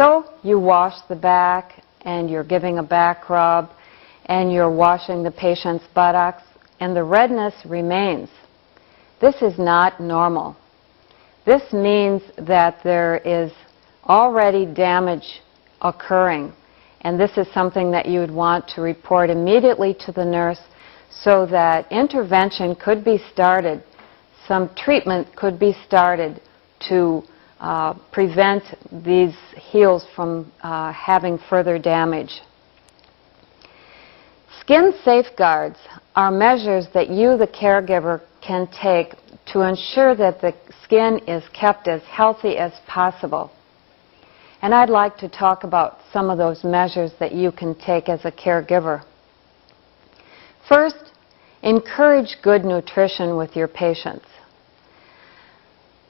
So you wash the back, and you're giving a back rub, and you're washing the patient's buttocks, and the redness remains. This is not normal. This means that there is already damage occurring, and this is something that you would want to report immediately to the nurse so that intervention could be started, some treatment could be started to prevent these heels from having further damage. Skin safeguards are measures that you, the caregiver, can take to ensure that the skin is kept as healthy as possible. And I'd like to talk about some of those measures that you can take as a caregiver. First, encourage good nutrition with your patients.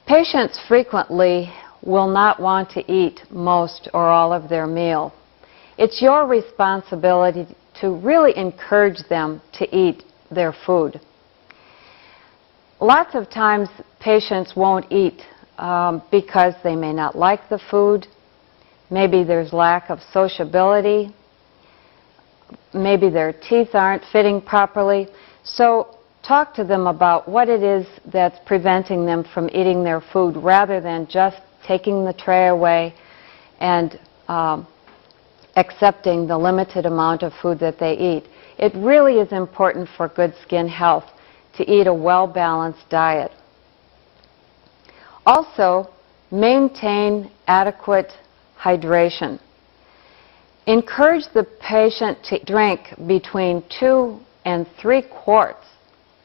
Patients frequently will not want to eat most or all of their meal. It's your responsibility to really encourage them to eat their food. Lots of times patients won't eat because they may not like the food. Maybe there's lack of sociability. Maybe their teeth aren't fitting properly. So talk to them about what it is that's preventing them from eating their food rather than just taking the tray away and accepting the limited amount of food that they eat. It really is important for good skin health to eat a well-balanced diet. Also, maintain adequate hydration. Encourage the patient to drink between 2 and 3 quarts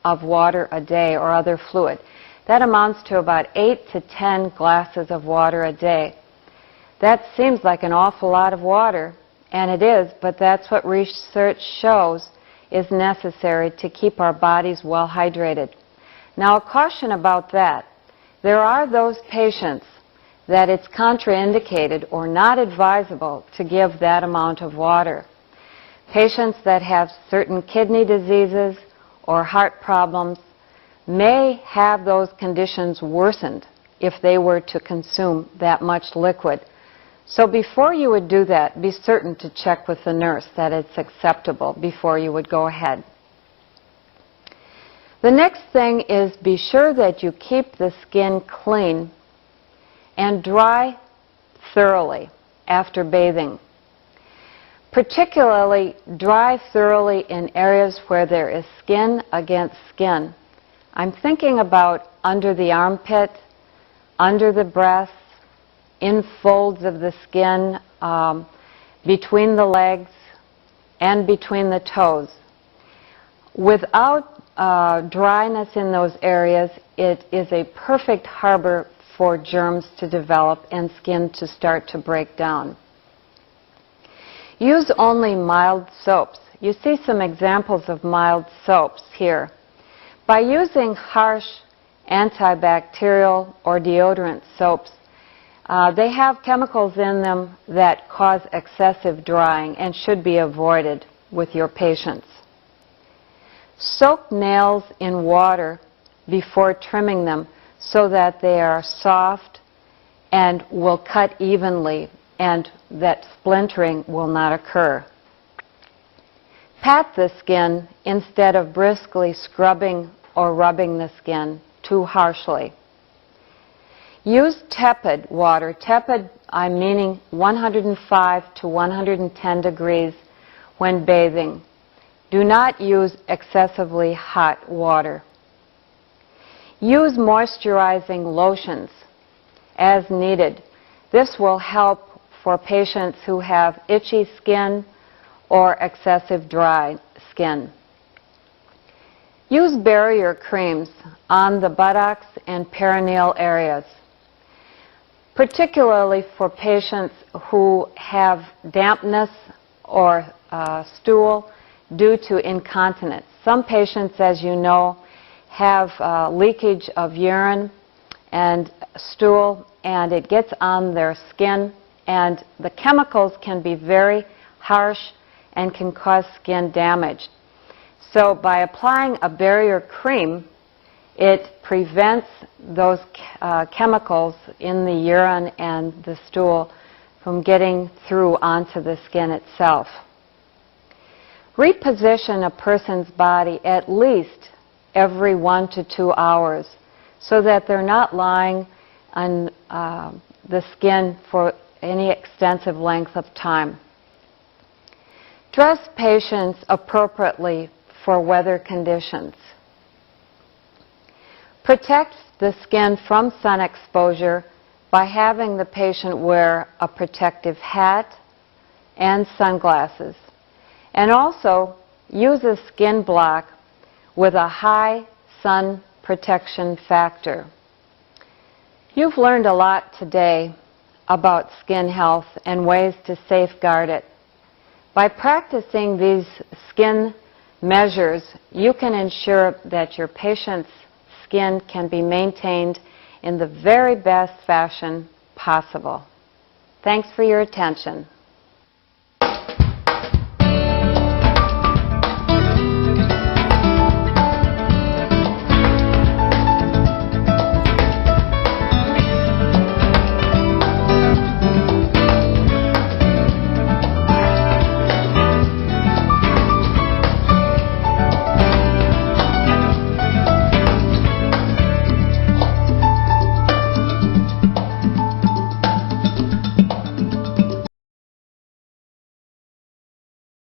of water a day or other fluid. That amounts to about 8 to 10 glasses of water a day. That seems like an awful lot of water, and it is, but that's what research shows is necessary to keep our bodies well hydrated. Now, a caution about that. There are those patients that it's contraindicated or not advisable to give that amount of water. Patients that have certain kidney diseases or heart problems may have those conditions worsened if they were to consume that much liquid. So before you would do that, be certain to check with the nurse that it's acceptable before you would go ahead. The next thing is be sure that you keep the skin clean and dry thoroughly after bathing. Particularly dry thoroughly in areas where there is skin against skin. I'm thinking about under the armpit, under the breasts, in folds of the skin, between the legs, and between the toes. Without dryness in those areas, it is a perfect harbor for germs to develop and skin to start to break down. Use only mild soaps. You see some examples of mild soaps here. By using harsh antibacterial or deodorant soaps, they have chemicals in them that cause excessive drying and should be avoided with your patients. Soak nails in water before trimming them so that they are soft and will cut evenly and that splintering will not occur. Pat the skin instead of briskly scrubbing or rubbing the skin too harshly. Use tepid water. Tepid, I'm meaning 105 to 110 degrees when bathing. Do not use excessively hot water. Use moisturizing lotions as needed. This will help for patients who have itchy skin or excessive dry skin. Use barrier creams on the buttocks and perineal areas, particularly for patients who have dampness or stool due to incontinence. Some patients, as you know, have leakage of urine and stool, and it gets on their skin, and the chemicals can be very harsh and can cause skin damage. So by applying a barrier cream, it prevents those chemicals in the urine and the stool from getting through onto the skin itself. Reposition a person's body at least every 1 to 2 hours so that they're not lying on the skin for any extensive length of time. Dress patients appropriately for weather conditions. Protect the skin from sun exposure by having the patient wear a protective hat and sunglasses. And also use a skin block with a high sun protection factor. You've learned a lot today about skin health and ways to safeguard it. By practicing these skin measures, you can ensure that your patient's skin can be maintained in the very best fashion possible. Thanks for your attention.